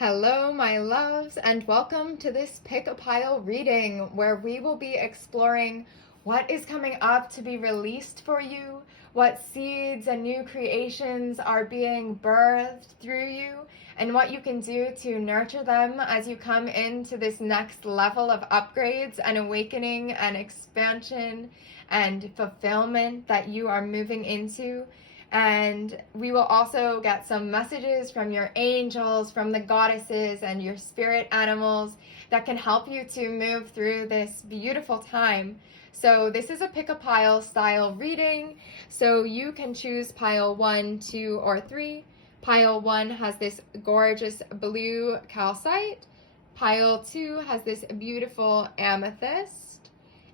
Hello, my loves, and welcome to this Pick a Pile reading where we will be exploring what is coming up to be released for you, what seeds and new creations are being birthed through you, and what you can do to nurture them as you come into this next level of upgrades and awakening and expansion and fulfillment that you are moving into. And we will also get some messages from your angels, from the goddesses, and your spirit animals that can help you to move through this beautiful time. So this is a pick a pile style reading. So you can choose pile 1, 2, or 3. Pile 1 has this gorgeous blue calcite. Pile 2 has this beautiful amethyst.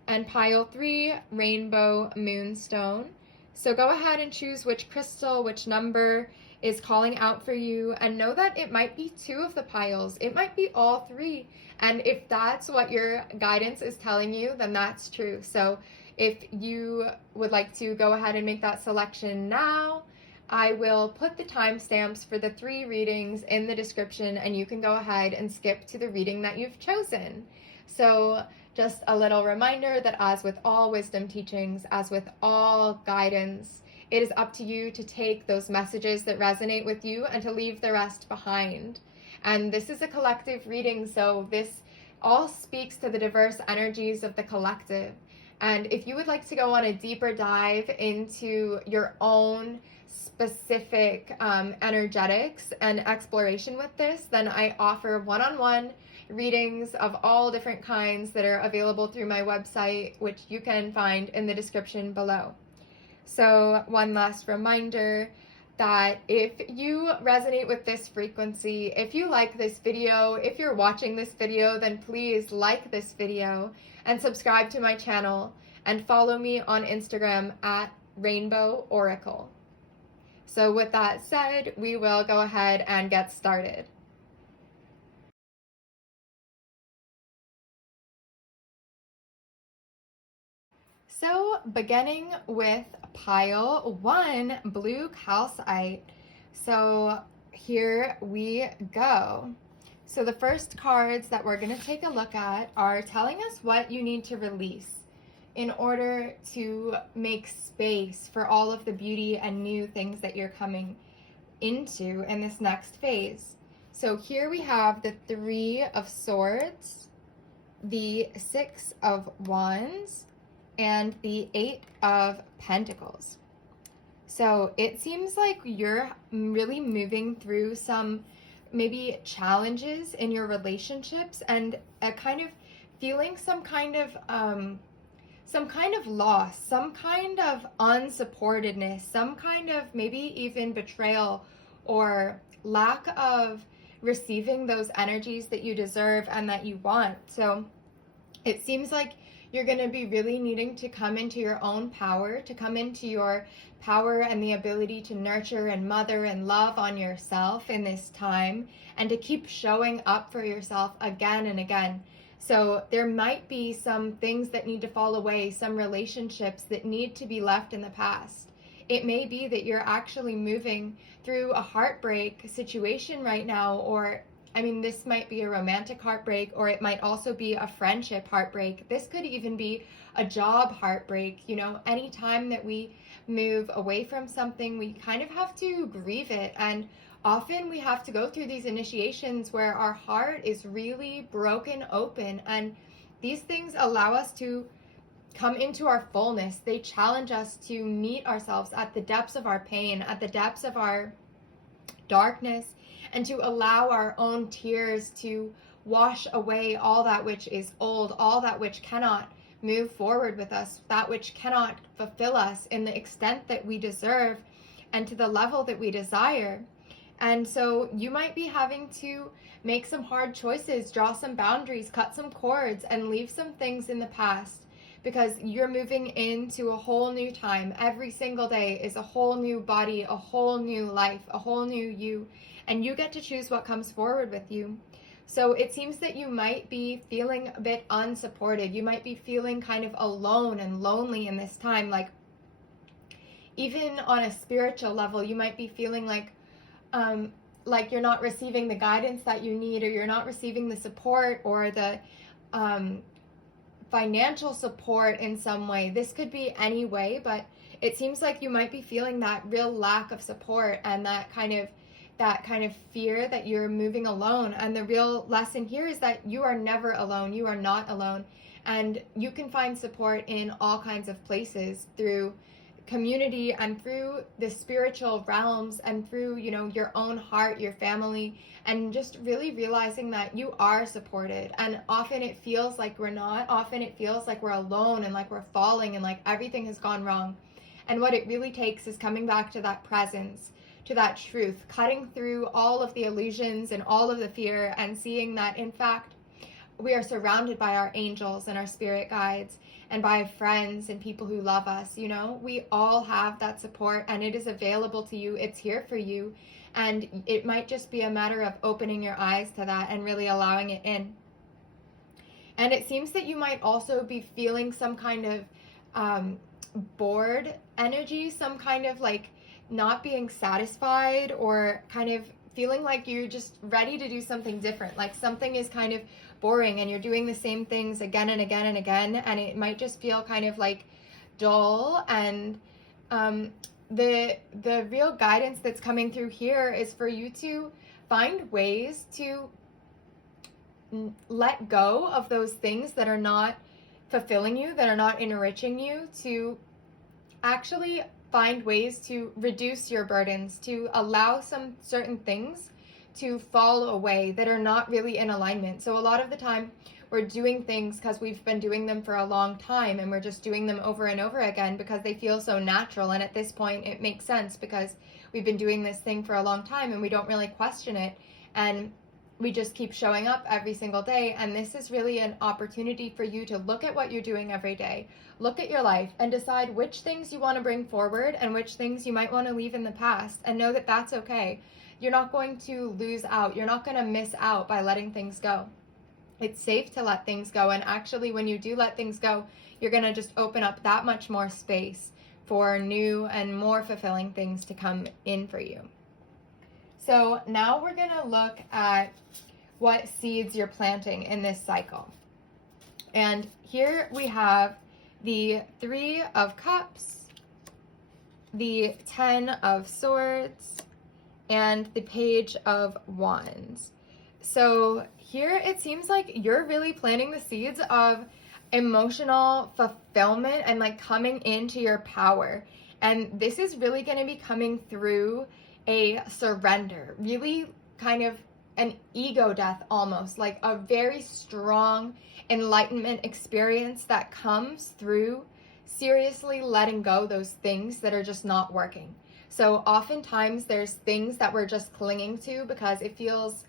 And pile 3, rainbow moonstone. So go ahead and choose which crystal, which number is calling out for you, and know that it might be 2 of the piles. It might be all 3. And if that's what your guidance is telling you, then that's true. So if you would like to go ahead and make that selection now, I will put the timestamps for the 3 readings in the description, and you can go ahead and skip to the reading that you've chosen. So just a little reminder that as with all wisdom teachings, as with all guidance, it is up to you to take those messages that resonate with you and to leave the rest behind. And this is a collective reading, so this all speaks to the diverse energies of the collective. And if you would like to go on a deeper dive into your own specific energetics and exploration with this, then I offer one-on-one readings of all different kinds that are available through my website, which you can find in the description below. So one last reminder that if you resonate with this frequency, if you like this video, if you're watching this video, then please like this video and subscribe to my channel and follow me on Instagram at Rainbow Oracle. So with that said, we will go ahead and get started. So beginning with pile 1, blue calcite. So here we go. So the first cards that we're going to take a look at are telling us what you need to release in order to make space for all of the beauty and new things that you're coming into in this next phase. So here we have the 3 of Swords, the 6 of Wands, and the 8 of Pentacles. So it seems like you're really moving through some maybe challenges in your relationships and a kind of feeling some kind of loss, some kind of unsupportedness, some kind of maybe even betrayal or lack of receiving those energies that you deserve and that you want. So it seems like you're going to be really needing to come into your own power, to come into your power and the ability to nurture and mother and love on yourself in this time, and to keep showing up for yourself again and again. So there might be some things that need to fall away, some relationships that need to be left in the past. It may be that you're actually moving through a heartbreak situation right now, or this might be a romantic heartbreak, or it might also be a friendship heartbreak. This could even be a job heartbreak. Anytime that we move away from something, we kind of have to grieve it. And often we have to go through these initiations where our heart is really broken open. And these things allow us to come into our fullness. They challenge us to meet ourselves at the depths of our pain, at the depths of our darkness, and to allow our own tears to wash away all that which is old, all that which cannot move forward with us, that which cannot fulfill us in the extent that we deserve and to the level that we desire. And so you might be having to make some hard choices, draw some boundaries, cut some cords, and leave some things in the past, because you're moving into a whole new time. Every single day is a whole new body, a whole new life, a whole new you, and you get to choose what comes forward with you. So it seems that you might be feeling a bit unsupported. You might be feeling kind of alone and lonely in this time. Like, even on a spiritual level, you might be feeling like like you're not receiving the guidance that you need, or you're not receiving the support or the financial support in some way. This could be any way, but it seems like you might be feeling that real lack of support and that kind of fear that you're moving alone. And the real lesson here is that you are never alone. You are not alone. And you can find support in all kinds of places, through community and through the spiritual realms and through, your own heart, your family, and just really realizing that you are supported. And often it feels like we're not. Often it feels like we're alone and like we're falling and like everything has gone wrong. And what it really takes is coming back to that presence, to that truth, cutting through all of the illusions and all of the fear, and seeing that in fact we are surrounded by our angels and our spirit guides and by friends and people who love us. We all have that support, and it is available to you. It's here for you. And it might just be a matter of opening your eyes to that and really allowing it in. And it seems that you might also be feeling some kind of bored energy, some kind of like not being satisfied, or kind of feeling like you're just ready to do something different. Like something is kind of boring and you're doing the same things again and again and again, and it might just feel kind of like dull. And the real guidance that's coming through here is for you to find ways to let go of those things that are not fulfilling you, that are not enriching you, to actually find ways to reduce your burdens, to allow some certain things to fall away that are not really in alignment. So a lot of the time we're doing things because we've been doing them for a long time, and we're just doing them over and over again because they feel so natural. And at this point it makes sense because we've been doing this thing for a long time and we don't really question it, and we just keep showing up every single day. And this is really an opportunity for you to look at what you're doing every day, look at your life, and decide which things you want to bring forward and which things you might want to leave in the past, and know that that's okay. You're not going to lose out. You're not going to miss out by letting things go. It's safe to let things go. And actually, when you do let things go, you're going to just open up that much more space for new and more fulfilling things to come in for you. So now we're going to look at what seeds you're planting in this cycle. And here we have the 3 of Cups, the 10 of Swords, and the Page of Wands. So here it seems like you're really planting the seeds of emotional fulfillment and like coming into your power. And this is really going to be coming through a surrender, really kind of an ego death, almost like a very strong enlightenment experience that comes through seriously letting go those things that are just not working. So oftentimes there's things that we're just clinging to because it feels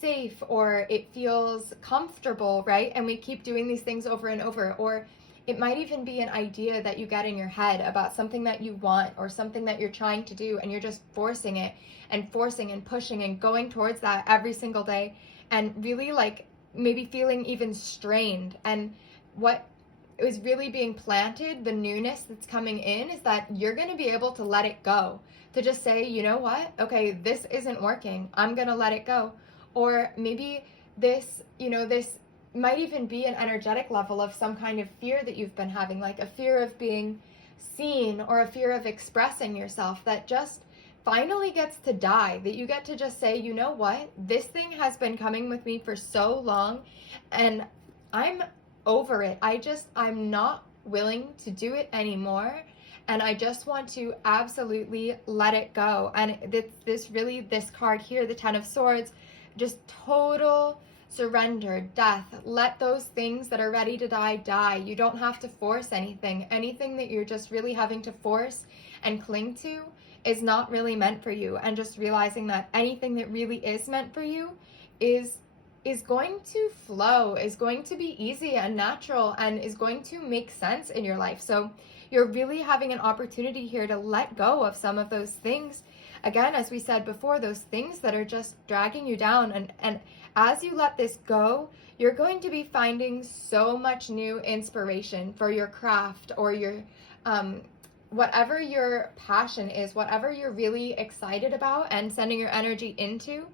safe, or it feels comfortable, right? And we keep doing these things over and over. Or it might even be an idea that you get in your head about something that you want or something that you're trying to do, and you're just forcing it and forcing and pushing and going towards that every single day, and really like maybe feeling even strained. And what is really being planted, the newness that's coming in, is that you're going to be able to let it go, to just say, you know what, okay, this isn't working, I'm going to let it go. Or maybe this might even be an energetic level of some kind of fear that you've been having, like a fear of being seen or a fear of expressing yourself, that just finally gets to die, that you get to just say, you know what, this thing has been coming with me for so long and I'm over it. I'm not willing to do it anymore, and I just want to absolutely let it go. And this card here, the 10 of Swords, just total surrender, death. Let those things that are ready to die, die. You don't have to force anything. Anything that you're just really having to force and cling to is not really meant for you. And just realizing that anything that really is meant for you is going to flow, is going to be easy and natural, and is going to make sense in your life. So you're really having an opportunity here to let go of some of those things. Again, as we said before, those things that are just dragging you down. And as you let this go, you're going to be finding so much new inspiration for your craft or your whatever your passion is, whatever you're really excited about and sending your energy into,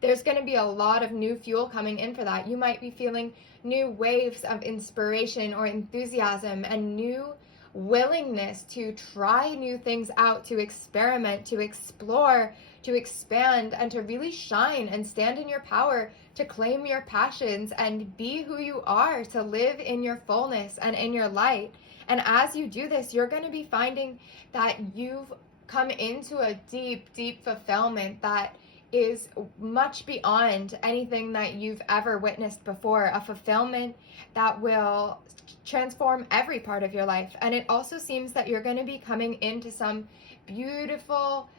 there's going to be a lot of new fuel coming in for that. You might be feeling new waves of inspiration or enthusiasm and new willingness to try new things out, to experiment, to explore, to expand, and to really shine and stand in your power, to claim your passions and be who you are, to live in your fullness and in your light. And as you do this, you're going to be finding that you've come into a deep, deep fulfillment that is much beyond anything that you've ever witnessed before, a fulfillment that will transform every part of your life. And it also seems that you're going to be coming into some beautiful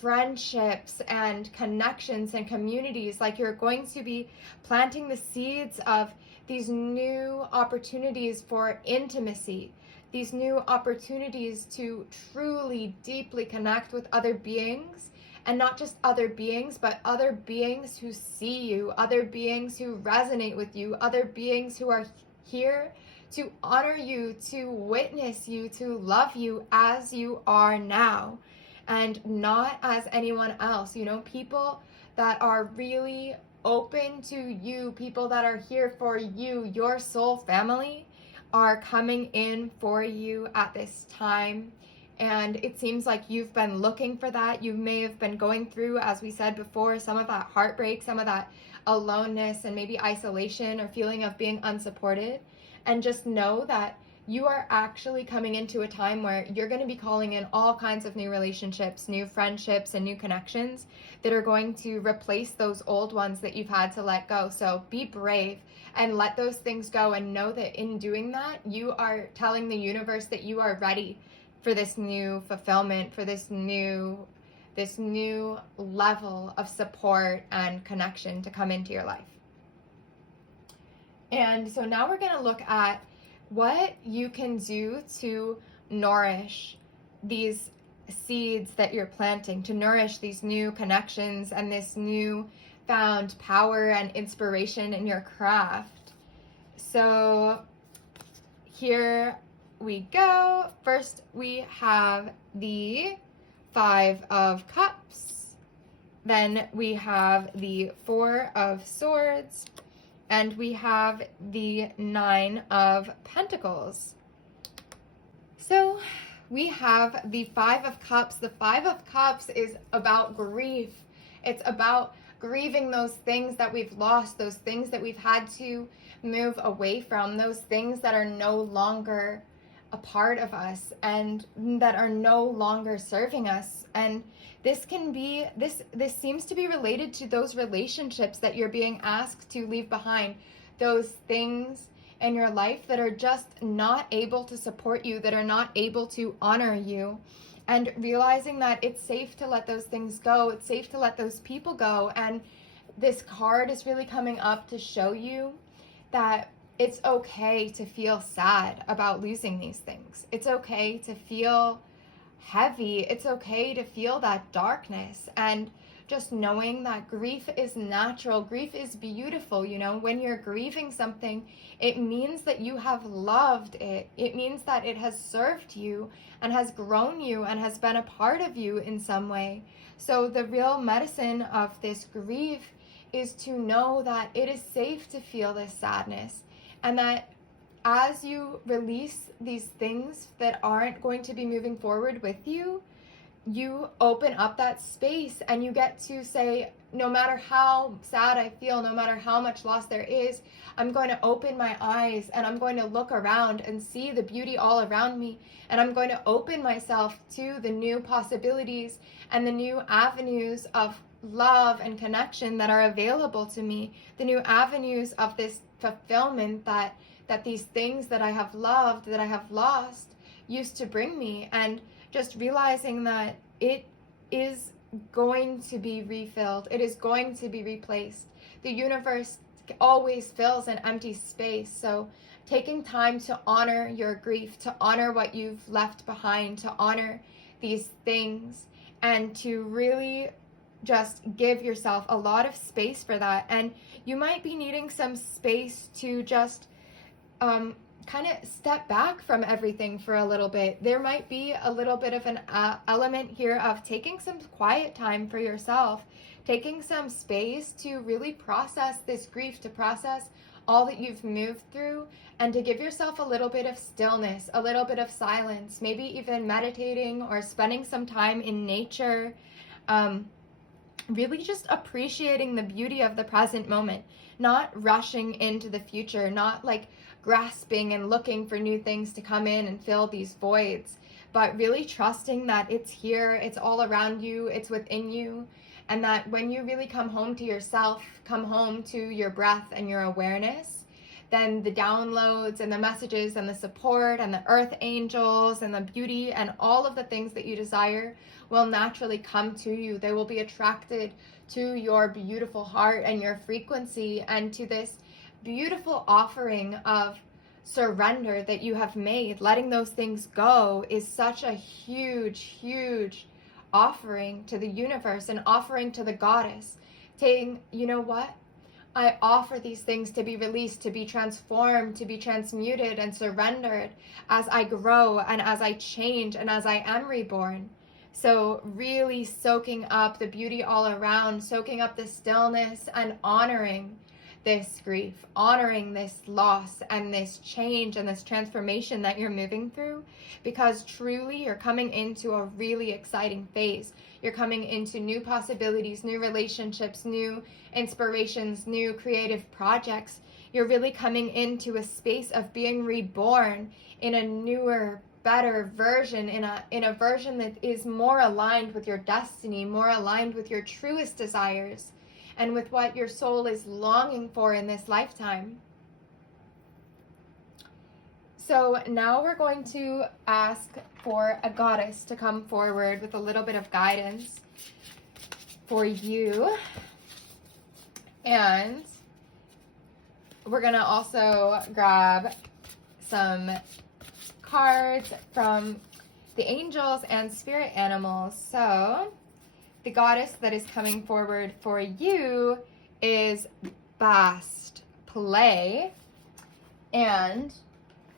friendships and connections and communities. Like you're going to be planting the seeds of these new opportunities for intimacy, these new opportunities to truly, deeply connect with other beings. And not just other beings, but other beings who see you, other beings who resonate with you, other beings who are here to honor you, to witness you, to love you as you are now, and not as anyone else. You know, people that are really open to you, people that are here for you, your soul family, are coming in for you at this time. And it seems like you've been looking for that. You may have been going through, as we said before, some of that heartbreak, some of that aloneness and maybe isolation or feeling of being unsupported. And just know that you are actually coming into a time where you're going to be calling in all kinds of new relationships, new friendships, and new connections that are going to replace those old ones that you've had to let go. So be brave and let those things go, and know that in doing that, you are telling the universe that you are ready for this new fulfillment, for this new level of support and connection to come into your life. And so now we're going to look at what you can do to nourish these seeds that you're planting, to nourish these new connections and this new found power and inspiration in your craft. So here we go. First, we have the 5 of Cups. Then we have the 4 of Swords. And we have the 9 of Pentacles. So we have the 5 of Cups. The 5 of Cups is about grief. It's about grieving those things that we've lost, those things that we've had to move away from, those things that are no longer a part of us and that are no longer serving us. And this seems to be related to those relationships that you're being asked to leave behind, those things in your life that are just not able to support you, that are not able to honor you, and realizing that it's safe to let those things go, it's safe to let those people go. And this card is really coming up to show you that it's okay to feel sad about losing these things. It's okay to feel heavy. It's okay to feel that darkness. And just knowing that grief is natural, grief is beautiful. You know, when you're grieving something, it means that you have loved it. It means that it has served you and has grown you and has been a part of you in some way. So the real medicine of this grief is to know that it is safe to feel this sadness, and that as you release these things that aren't going to be moving forward with you, you open up that space and you get to say, no matter how sad I feel, no matter how much loss there is, I'm going to open my eyes and I'm going to look around and see the beauty all around me. And I'm going to open myself to the new possibilities and the new avenues of love and connection that are available to me, the new avenues of this fulfillment that these things that I have loved, that I have lost, used to bring me. And just realizing that it is going to be refilled. It is going to be replaced. The universe always fills an empty space. So taking time to honor your grief, to honor what you've left behind, to honor these things, and to really just give yourself a lot of space for that. And you might be needing some space to just kind of step back from everything for a little bit. There might be a little bit of an element here of taking some quiet time for yourself, taking some space to really process this grief, to process all that you've moved through, and to give yourself a little bit of stillness, a little bit of silence, maybe even meditating or spending some time in nature. Really just appreciating the beauty of the present moment, not rushing into the future, not like grasping and looking for new things to come in and fill these voids, but really trusting that it's here, it's all around you, it's within you, and that when you really come home to yourself, come home to your breath and your awareness, then the downloads and the messages and the support and the earth angels and the beauty and all of the things that you desire will naturally come to you. They will be attracted to your beautiful heart and your frequency, and to this beautiful offering of surrender that you have made. Letting those things go is such a huge, huge offering to the universe, an offering to the goddess, saying, you know what? I offer these things to be released, to be transformed, to be transmuted and surrendered as I grow and as I change and as I am reborn. So really soaking up the beauty all around, soaking up the stillness and honoring this grief, honoring this loss and this change and this transformation that you're moving through, because truly you're coming into a really exciting phase. You're coming into new possibilities, new relationships, new inspirations, new creative projects. You're really coming into a space of being reborn in a newer, better version, in a version that is more aligned with your destiny, more aligned with your truest desires, and with what your soul is longing for in this lifetime. So now we're going to ask for a goddess to come forward with a little bit of guidance for you. And we're going to also grab some cards from the angels and spirit animals. So the goddess that is coming forward for you is Bast Play, and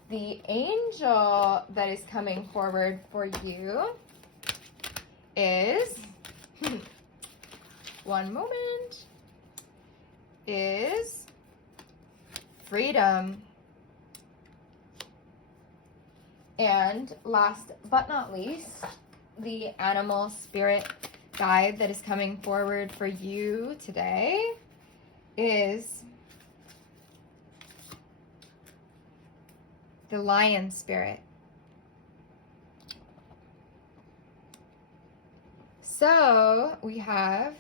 the angel that is coming forward for you is, one moment, is Freedom. And last but not least, the animal spirit guide that is coming forward for you today is the lion spirit. So we have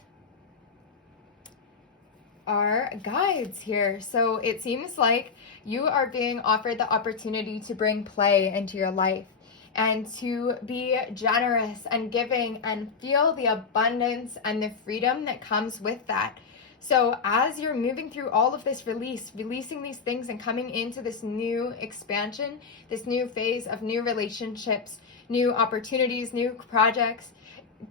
our guides here. So it seems like you are being offered the opportunity to bring play into your life and to be generous and giving and feel the abundance and the freedom that comes with that. So as you're moving through all of this releasing these things and coming into this new expansion, this new phase of new relationships, new opportunities, new projects,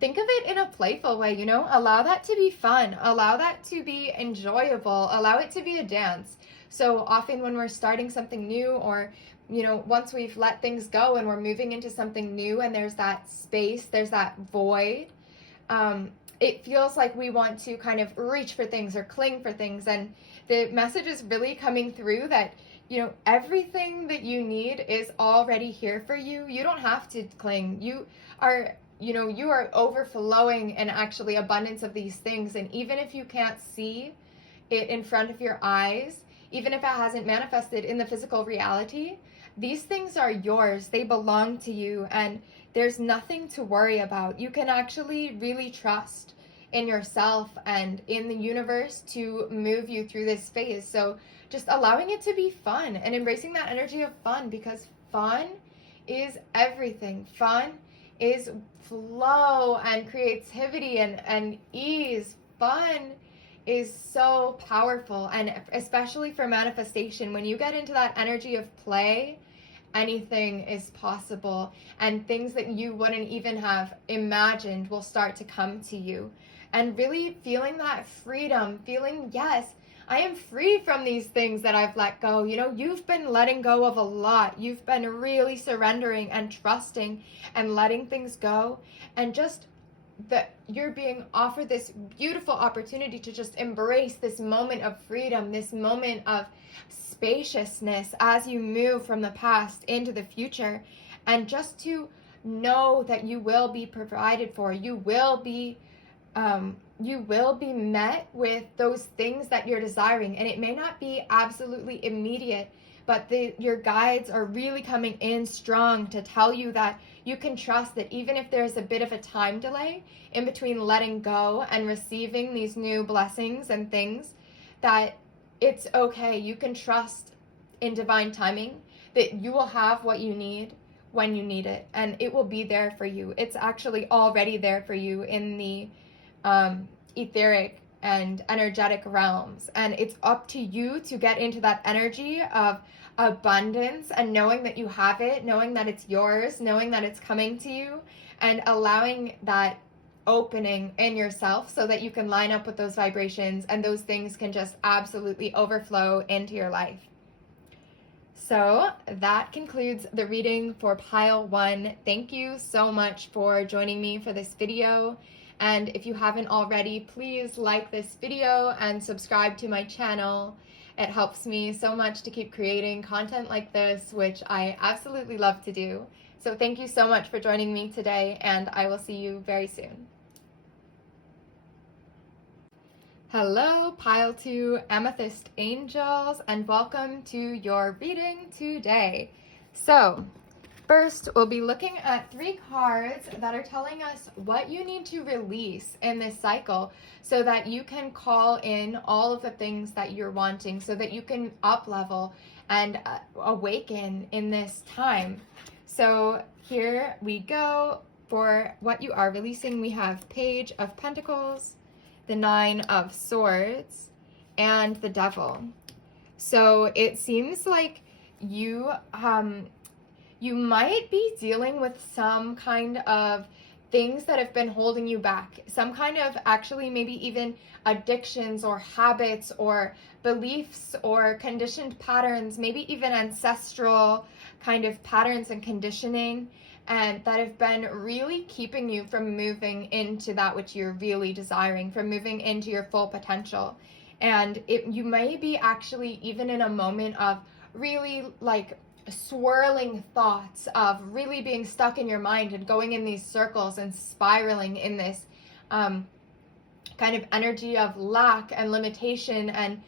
think of it in a playful way, allow that to be fun, allow that to be enjoyable, allow it to be a dance. So often when we're starting something new, or once we've let things go and we're moving into something new and there's that space, there's that void, it feels like we want to kind of reach for things or cling for things. And the message is really coming through that, everything that you need is already here for you. You don't have to cling. You are overflowing in actually abundance of these things. And even if you can't see it in front of your eyes, even if it hasn't manifested in the physical reality, these things are yours. They belong to you, and there's nothing to worry about. You can actually really trust in yourself and in the universe to move you through this phase. So just allowing it to be fun and embracing that energy of fun, because fun is everything. Fun is flow and creativity and ease. Fun is so powerful, and especially for manifestation, when you get into that energy of play, anything is possible, and things that you wouldn't even have imagined will start to come to you. and really feeling that freedom, feeling, yes, I am free from these things that I've let go. You know, you've been letting go of a lot. You've been really surrendering and trusting and letting things go, and just that you're being offered this beautiful opportunity to just embrace this moment of freedom, this moment of spaciousness as you move from the past into the future, and just to know that you will be provided for. You will be met with those things that you're desiring, and it may not be absolutely immediate, but your guides are really coming in strong to tell you that you can trust that even if there's a bit of a time delay in between letting go and receiving these new blessings and things, that it's okay. You can trust in divine timing that you will have what you need when you need it, and it will be there for you. It's actually already there for you in the etheric and energetic realms, and it's up to you to get into that energy of abundance and knowing that you have it, knowing that it's yours, knowing that it's coming to you, and allowing that opening in yourself so that you can line up with those vibrations and those things can just absolutely overflow into your life. So that concludes the reading for pile 1. Thank you so much for joining me for this video. And if you haven't already, please like this video and subscribe to my channel. It helps me so much to keep creating content like this, which I absolutely love to do. So thank you so much for joining me today, and I will see you very soon. Hello, pile 2 Amethyst angels, and welcome to your reading today. So, first, we'll be looking at 3 cards that are telling us what you need to release in this cycle so that you can call in all of the things that you're wanting, so that you can up-level and awaken in this time. So here we go. For what you are releasing, we have Page of Pentacles, the 9 of Swords, and the Devil. So it seems like you might be dealing with some kind of things that have been holding you back, some kind of actually maybe even addictions or habits or beliefs or conditioned patterns, maybe even ancestral kind of patterns and conditioning, and that have been really keeping you from moving into that which you're really desiring, from moving into your full potential. And you may be actually even in a moment of really like swirling thoughts of really being stuck in your mind and going in these circles and spiraling in this kind of energy of lack and limitation and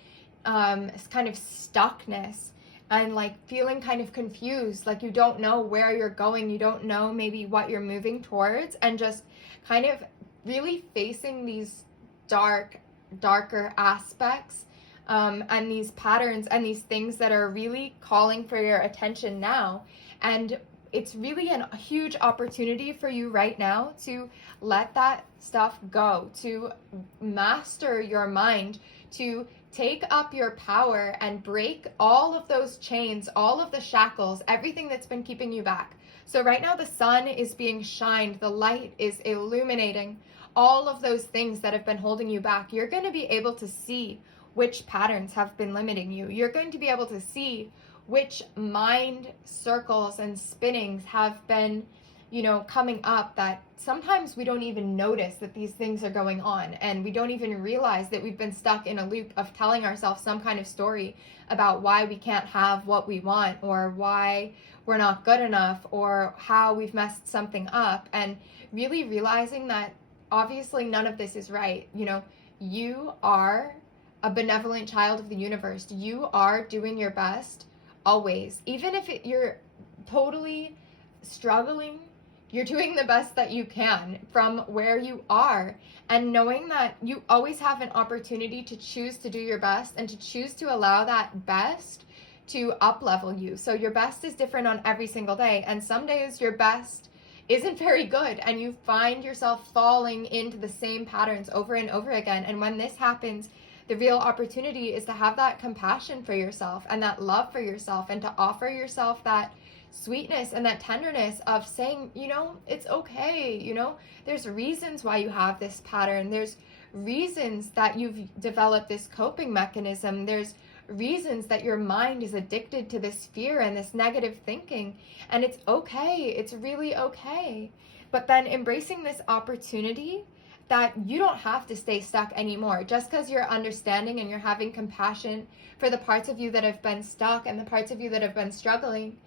kind of stuckness, and like feeling kind of confused, like you don't know where you're going, you don't know maybe what you're moving towards, and just kind of really facing these darker aspects and these patterns and these things that are really calling for your attention now. And it's really a huge opportunity for you right now to let that stuff go, to master your mind, to take up your power and break all of those chains, all of the shackles, everything that's been keeping you back. So right now the sun is being shined, the light is illuminating all of those things that have been holding you back. You're going to be able to see which patterns have been limiting you. You're going to be able to see which mind circles and spinnings have been, coming up, that sometimes we don't even notice that these things are going on, and we don't even realize that we've been stuck in a loop of telling ourselves some kind of story about why we can't have what we want, or why we're not good enough, or how we've messed something up, and really realizing that obviously none of this is right. You are a benevolent child of the universe. You are doing your best always. Even if you're totally struggling, you're doing the best that you can from where you are, and knowing that you always have an opportunity to choose to do your best and to choose to allow that best to up-level you. So your best is different on every single day, and some days your best isn't very good and you find yourself falling into the same patterns over and over again. And when this happens, the real opportunity is to have that compassion for yourself and that love for yourself, and to offer yourself that sweetness and that tenderness of saying, it's okay. There's reasons why you have this pattern. There's reasons that you've developed this coping mechanism. There's reasons that your mind is addicted to this fear and this negative thinking. And it's okay. It's really okay. But then embracing this opportunity that you don't have to stay stuck anymore. Just because you're understanding and you're having compassion for the parts of you that have been stuck and the parts of you that have been struggling,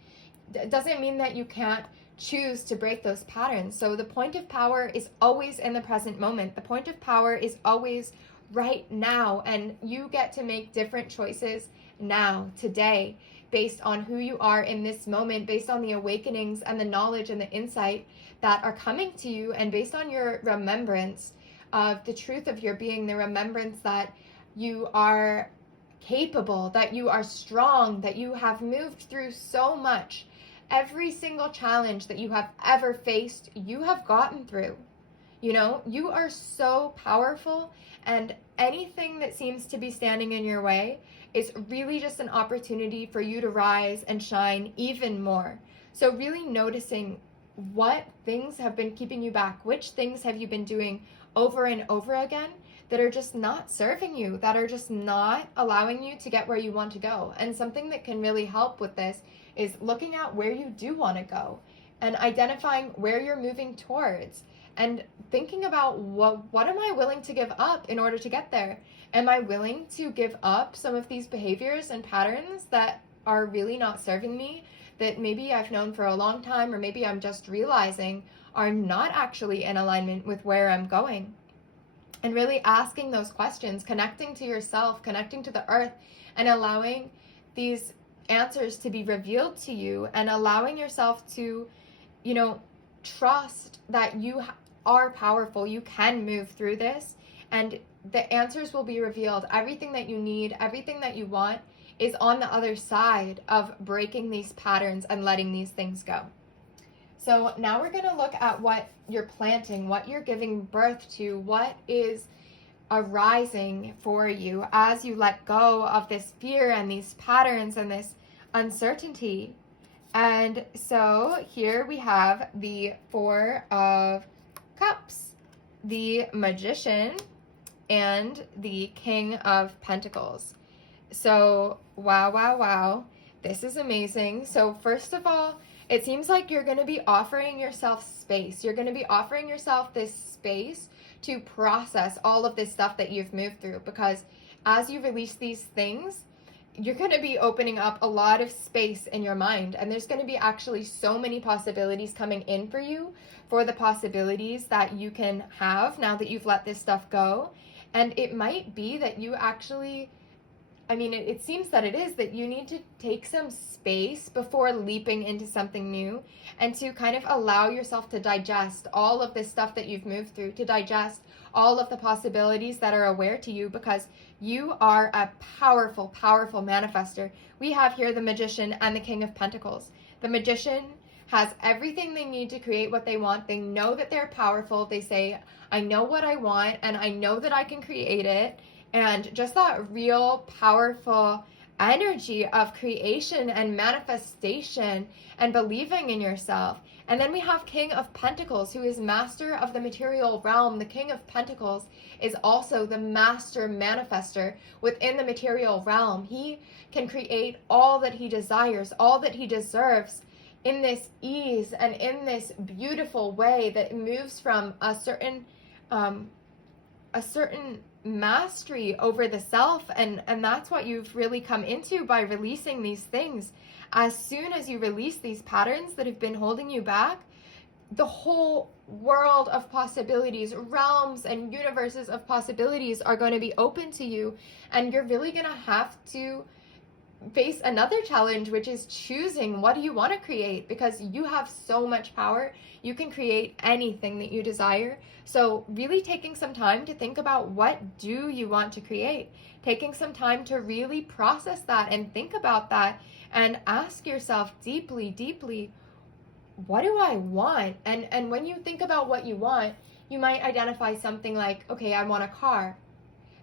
doesn't mean that you can't choose to break those patterns. So the point of power is always in the present moment. The point of power is always right now, and you get to make different choices now, today, based on who you are in this moment, based on the awakenings and the knowledge and the insight that are coming to you, and based on your remembrance of the truth of your being, the remembrance that you are capable, that you are strong, that you have moved through so much. Every single challenge that you have ever faced, you have gotten through. You know, you are so powerful, and anything that seems to be standing in your way is really just an opportunity for you to rise and shine even more. So really noticing what things have been keeping you back, which things have you been doing over and over again that are just not serving you, that are just not allowing you to get where you want to go. And something that can really help with this is looking at where you do want to go and identifying where you're moving towards and thinking about what am I willing to give up in order to get there? Am I willing to give up some of these behaviors and patterns that are really not serving me, that maybe I've known for a long time, or maybe I'm just realizing are not actually in alignment with where I'm going? And really asking those questions, connecting to yourself, connecting to the earth, and allowing these answers to be revealed to you, and allowing yourself to, trust that you are powerful. You can move through this, and the answers will be revealed. Everything that you need, everything that you want is on the other side of breaking these patterns and letting these things go. So now we're going to look at what you're planting, what you're giving birth to, what is arising for you as you let go of this fear and these patterns and this uncertainty. And so here we have the Four of Cups, the Magician, and the King of Pentacles. So, wow. This is amazing. So first of all, it seems like you're going to be offering yourself space. You're going to be offering yourself this space to process all of this stuff that you've moved through, because as you release these things, you're going to be opening up a lot of space in your mind, and there's going to be actually so many possibilities coming in for you, for the possibilities that you can have now that you've let this stuff go. And it might be that you actually, it seems that it is, that you need to take some space before leaping into something new, and to kind of allow yourself to digest all of this stuff that you've moved through, to digest all of the possibilities that are aware to you, because you are a powerful manifester. We have here the Magician and the King of Pentacles. The Magician has everything they need to create what they want. They know that they're powerful. They say, I know what I want, and I know that I can create it. And just that real powerful energy of creation and manifestation and believing in yourself. And then we have King of Pentacles, who is master of the material realm. The King of Pentacles is also the master manifester within the material realm. He can create all that he desires, all that he deserves, in this ease and in this beautiful way that moves from a certain mastery over the self. And that's what you've really come into by releasing these things. As soon as you release these patterns that have been holding you back, the whole world of possibilities, realms and universes of possibilities are going to be open to you, and you're really going to have to face another challenge, which is choosing what do you want to create, because you have so much power. You can create anything that you desire. So really taking some time to think about, what do you want to create? Taking some time to really process that and think about that, and ask yourself deeply, what do I want? And when you think about what you want, you might identify something like, okay, I want a car.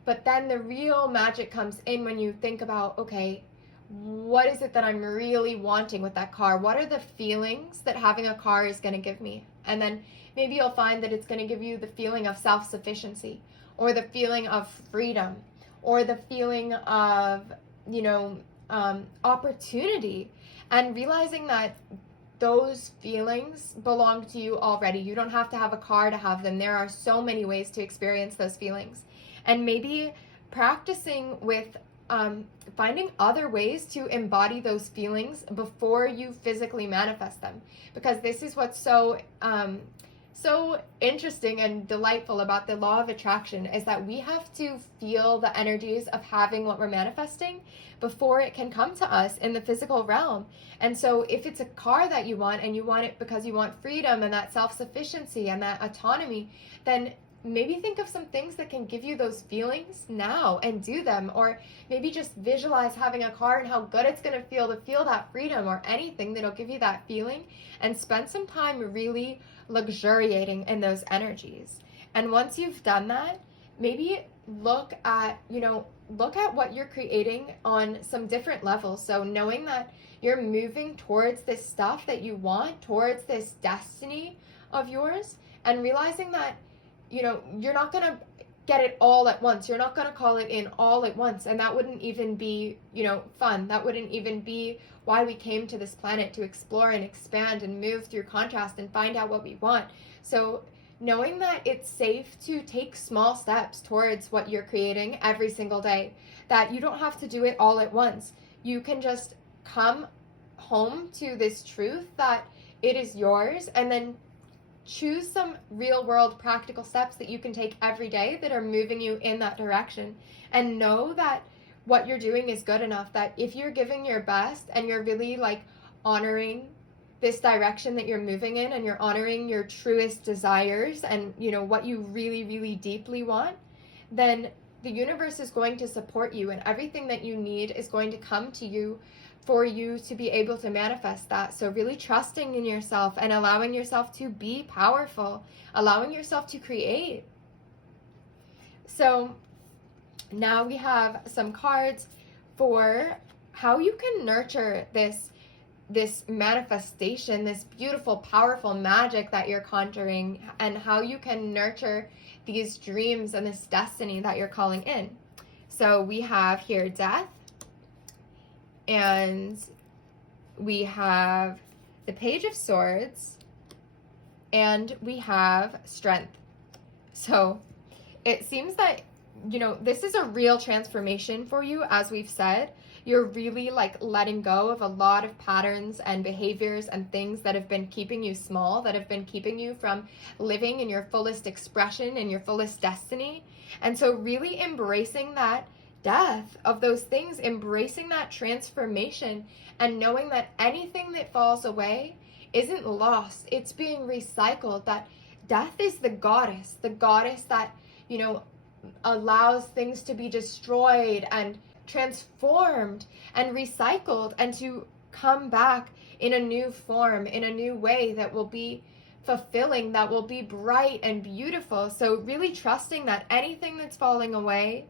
But then the real magic comes in when you think about, okay, what is it that I'm really wanting with that car? What are the feelings that having a car is going to give me? And then maybe you'll find that it's going to give you the feeling of self-sufficiency. or the feeling of freedom, or the feeling of, opportunity, and realizing that those feelings belong to you already. You don't have to have a car to have them. There are so many ways to experience those feelings. And maybe practicing with finding other ways to embody those feelings before you physically manifest them. Because this is what's so interesting and delightful about the law of attraction, is that we have to feel the energies of having what we're manifesting before it can come to us in the physical realm. And so if it's a car that you want, and you want it because you want freedom and that self-sufficiency and that autonomy, then maybe think of some things that can give you those feelings now and do them. Or maybe just visualize having a car and how good it's going to feel that freedom, or anything that'll give you that feeling, and spend some time really luxuriating in those energies. And once you've done that, maybe look at what you're creating on some different levels. So knowing that you're moving towards this stuff that you want, towards this destiny of yours, and realizing that you're not going to get it all at once. You're not going to call it in all at once. And that wouldn't even be, fun. That wouldn't even be why we came to this planet, to explore and expand and move through contrast and find out what we want. So knowing that it's safe to take small steps towards what you're creating every single day, that you don't have to do it all at once. You can just come home to this truth that it is yours, and then choose some real world practical steps that you can take every day that are moving you in that direction. And know that what you're doing is good enough, that if you're giving your best and you're really honoring this direction that you're moving in, and you're honoring your truest desires and what you really, really deeply want, then the universe is going to support you, and everything that you need is going to come to you for you to be able to manifest that. So really trusting in yourself and allowing yourself to be powerful, allowing yourself to create. So now we have some cards for how you can nurture this manifestation, this beautiful, powerful magic that you're conjuring, and how you can nurture these dreams and this destiny that you're calling in. So we have here death, and we have the Page of Swords, and we have strength. So it seems that, this is a real transformation for you. As we've said, you're really letting go of a lot of patterns and behaviors and things that have been keeping you small, that have been keeping you from living in your fullest expression and your fullest destiny. And so really embracing that death of those things, embracing that transformation, and knowing that anything that falls away isn't lost, it's being recycled. That death is the goddess that allows things to be destroyed and transformed and recycled, and to come back in a new form, in a new way that will be fulfilling, that will be bright and beautiful. So really trusting that anything that's falling away,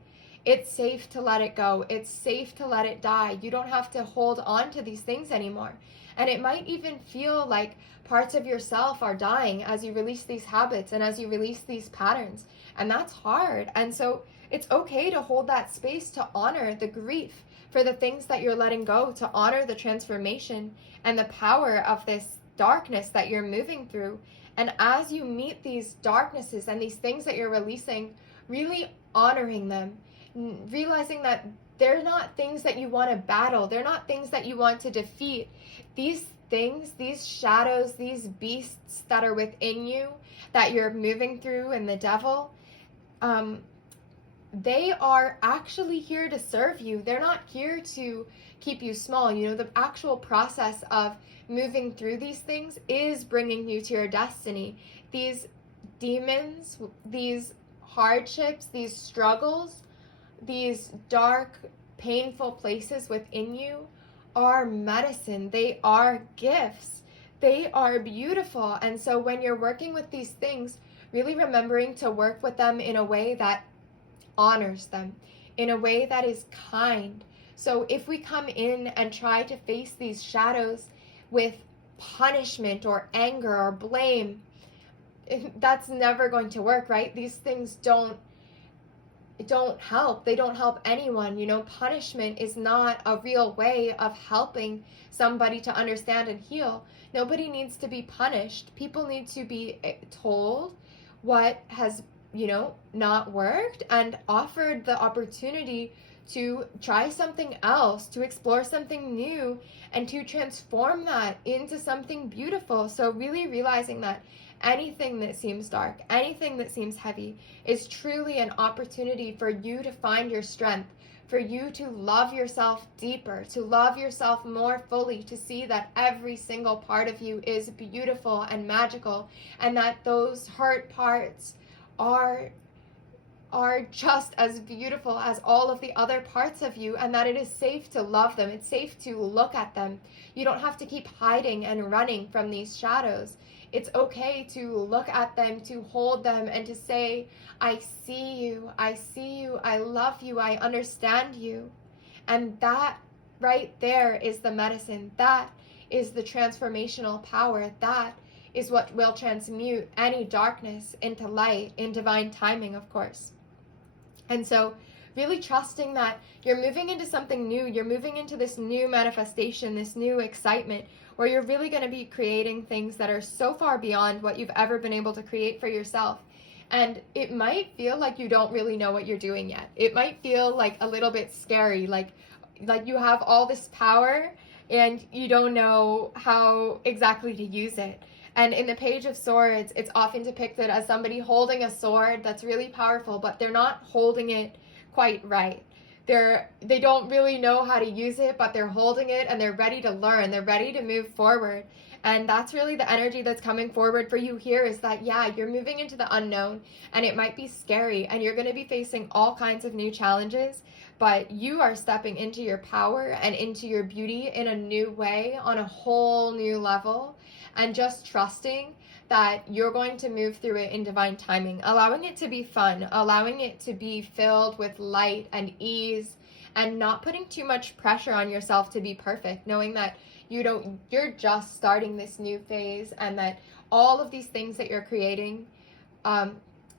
it's safe to let it go. It's safe to let it die. You don't have to hold on to these things anymore. And it might even feel like parts of yourself are dying as you release these habits and as you release these patterns. And that's hard. And so it's okay to hold that space, to honor the grief for the things that you're letting go, to honor the transformation and the power of this darkness that you're moving through. And as you meet these darknesses and these things that you're releasing, really honoring them, realizing that they're not things that you want to battle. They're not things that you want to defeat. These things, these shadows, these beasts that are within you that you're moving through, and the devil, they are actually here to serve you. They're not here to keep you small. The actual process of moving through these things is bringing you to your destiny. These demons, these hardships, these struggles, these dark, painful places within you are medicine. They are gifts. They are beautiful. And so when you're working with these things, really remembering to work with them in a way that honors them, in a way that is kind. So if we come in and try to face these shadows with punishment or anger or blame, that's never going to work, right? These things don't don't help. They don't help anyone. You know, punishment is not a real way of helping somebody to understand and heal. Nobody needs to be punished. People need to be told what has, you know, not worked and offered the opportunity to try something else, to explore something new, and to transform that into something beautiful. So really realizing that anything that seems dark, anything that seems heavy, is truly an opportunity for you to find your strength, for you to love yourself deeper, to love yourself more fully, to see that every single part of you is beautiful and magical, and that those hurt parts are just as beautiful as all of the other parts of you, and that it is safe to love them. It's safe to look at them. You don't have to keep hiding and running from these shadows. It's okay to look at them, to hold them, and to say, I see you, I see you, I love you, I understand you. And that right there is the medicine. That is the transformational power. That is what will transmute any darkness into light in divine timing, of course. And so really trusting that you're moving into something new, you're moving into this new manifestation, this new excitement, where you're really going to be creating things that are so far beyond what you've ever been able to create for yourself. And it might feel like you don't really know what you're doing yet. It might feel like a little bit scary, like you have all this power and you don't know how exactly to use it. And in the Page of Swords, it's often depicted as somebody holding a sword that's really powerful, but they're not holding it quite right. They don't really know how to use it, but they're holding it and they're ready to learn. They're ready to move forward. And that's really the energy that's coming forward for you here, is that, yeah, you're moving into the unknown and it might be scary and you're going to be facing all kinds of new challenges, but you are stepping into your power and into your beauty in a new way, on a whole new level, and just trusting that you're going to move through it in divine timing, allowing it to be fun, allowing it to be filled with light and ease, and not putting too much pressure on yourself to be perfect, knowing that you're just starting this new phase, and that all of these things that you're creating,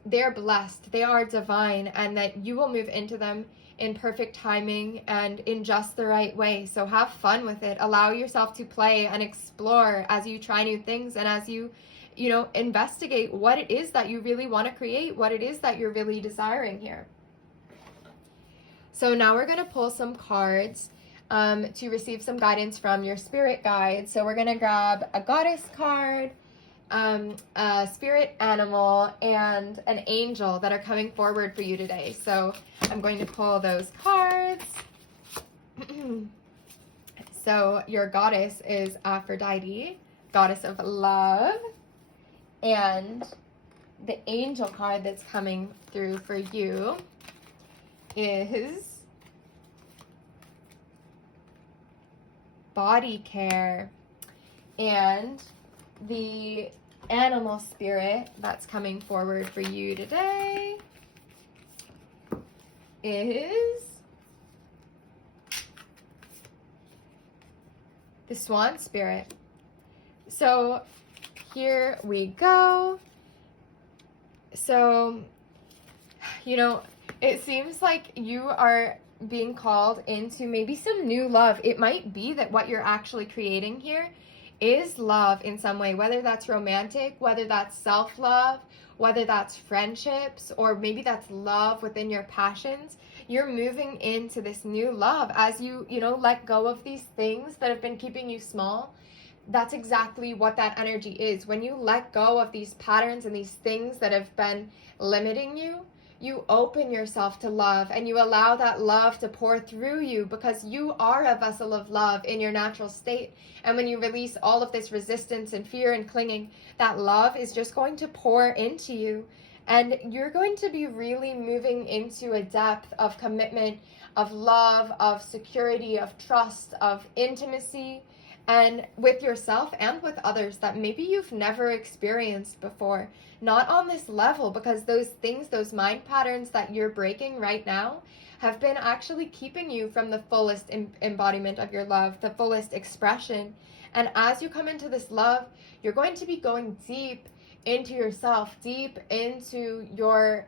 they're blessed, they are divine, and that you will move into them in perfect timing and in just the right way. So have fun with it. Allow yourself to play and explore as you try new things, and as you investigate what it is that you really want to create, what it is that you're really desiring here. So now we're going to pull some cards to receive some guidance from your spirit guides. So we're going to grab a goddess card, a spirit animal, and an angel that are coming forward for you today. So I'm going to pull those cards. So your goddess is Aphrodite, goddess of love. And the angel card that's coming through for you is body care. And the animal spirit that's coming forward for you today is the swan spirit. So here we go. So, it seems like you are being called into maybe some new love. It might be that what you're actually creating here is love in some way, whether that's romantic, whether that's self-love, whether that's friendships, or maybe that's love within your passions. You're moving into this new love as you let go of these things that have been keeping you small. That's exactly what that energy is. When you let go of these patterns and these things that have been limiting you, you open yourself to love, and you allow that love to pour through you, because you are a vessel of love in your natural state. And when you release all of this resistance and fear and clinging, that love is just going to pour into you. And you're going to be really moving into a depth of commitment, of love, of security, of trust, of intimacy, and with yourself and with others that maybe you've never experienced before. Not on this level, because those things, those mind patterns that you're breaking right now have been actually keeping you from the fullest embodiment of your love, the fullest expression. And as you come into this love, you're going to be going deep into yourself, deep into your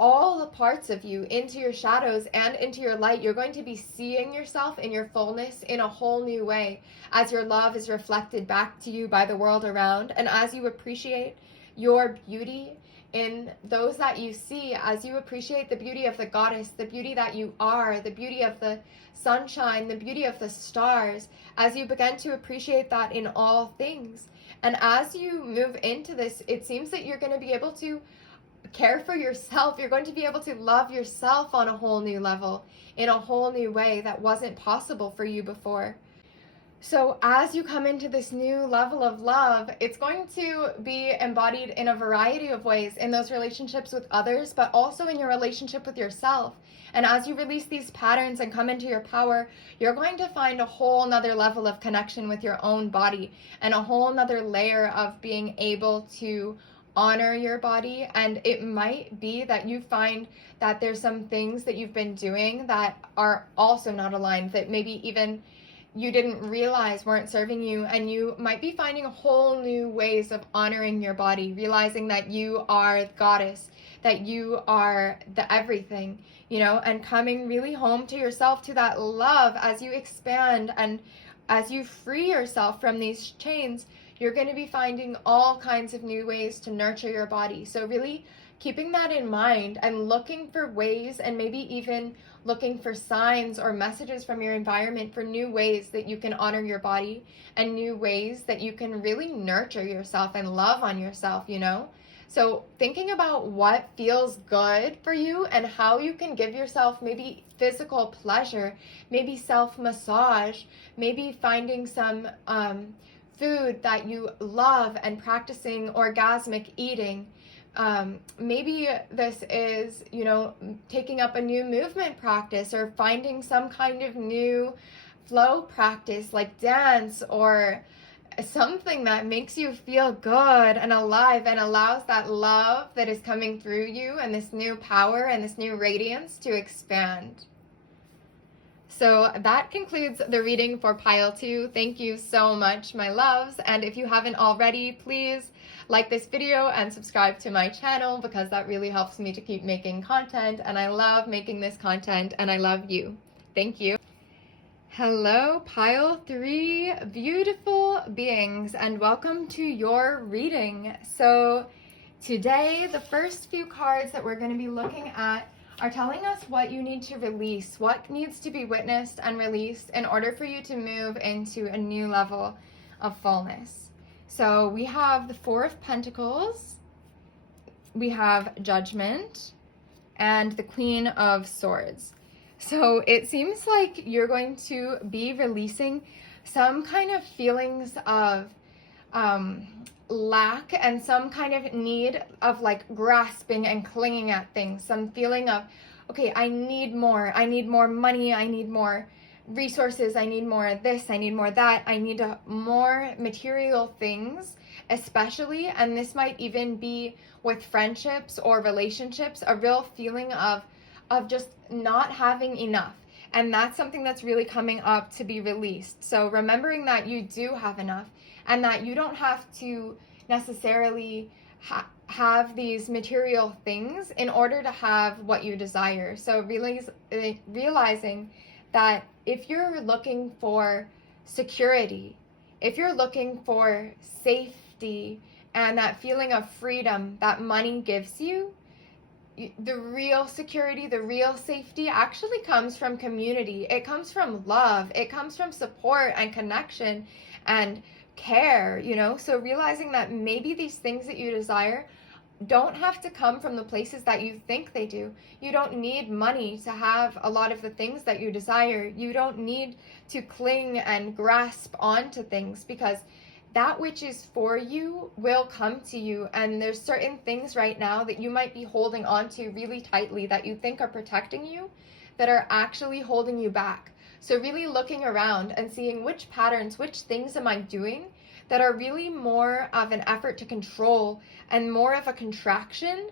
all the parts of you into your shadows and into your light. You're going to be seeing yourself in your fullness in a whole new way as your love is reflected back to you by the world around, and as you appreciate your beauty in those that you see, as you appreciate the beauty of the goddess, the beauty that you are, the beauty of the sunshine, the beauty of the stars, as you begin to appreciate that in all things. And as you move into this, it seems that you're going to be able to care for yourself. You're going to be able to love yourself on a whole new level, in a whole new way that wasn't possible for you before. So as you come into this new level of love, it's going to be embodied in a variety of ways in those relationships with others, but also in your relationship with yourself. And as you release these patterns and come into your power, you're going to find a whole nother level of connection with your own body and a whole nother layer of being able to honor your body. And it might be that you find that there's some things that you've been doing that are also not aligned, that maybe even you didn't realize weren't serving you, and you might be finding whole new ways of honoring your body, realizing that you are the goddess, that you are the everything, and coming really home to yourself, to that love. As you expand and as you free yourself from these chains, you're going to be finding all kinds of new ways to nurture your body. So really keeping that in mind and looking for ways, and maybe even looking for signs or messages from your environment for new ways that you can honor your body and new ways that you can really nurture yourself and love on yourself, So thinking about what feels good for you and how you can give yourself maybe physical pleasure, maybe self-massage, maybe finding some food that you love and practicing orgasmic eating. Maybe this is, taking up a new movement practice, or finding some kind of new flow practice like dance, or something that makes you feel good and alive and allows that love that is coming through you and this new power and this new radiance to expand. So that concludes the reading for pile 2. Thank you so much, my loves. And if you haven't already, please like this video and subscribe to my channel, because that really helps me to keep making content. And I love making this content, and I love you. Thank you. Hello, pile 3 beautiful beings, and welcome to your reading. So today, the first few cards that we're going to be looking at are telling us what you need to release, what needs to be witnessed and released in order for you to move into a new level of fullness. So we have the 4 of Pentacles, we have Judgment, and the Queen of Swords. So it seems like you're going to be releasing some kind of feelings of lack and some kind of need of like grasping and clinging at things. Some feeling of, okay, I need more money, I need more resources, I need more of this, I need more of that, I need more material things especially. And this might even be with friendships or relationships, a real feeling of just not having enough. And that's something that's really coming up to be released. So remembering that you do have enough, and that you don't have to necessarily have these material things in order to have what you desire. So realizing that if you're looking for security, if you're looking for safety and that feeling of freedom that money gives you, the real security, the real safety actually comes from community. It comes from love. It comes from support and connection and care, So realizing that maybe these things that you desire don't have to come from the places that you think they do. You don't need money to have a lot of the things that you desire. You don't need to cling and grasp onto things, because that which is for you will come to you. And there's certain things right now that you might be holding on to really tightly that you think are protecting you, that are actually holding you back. So really looking around and seeing which patterns, which things am I doing that are really more of an effort to control and more of a contraction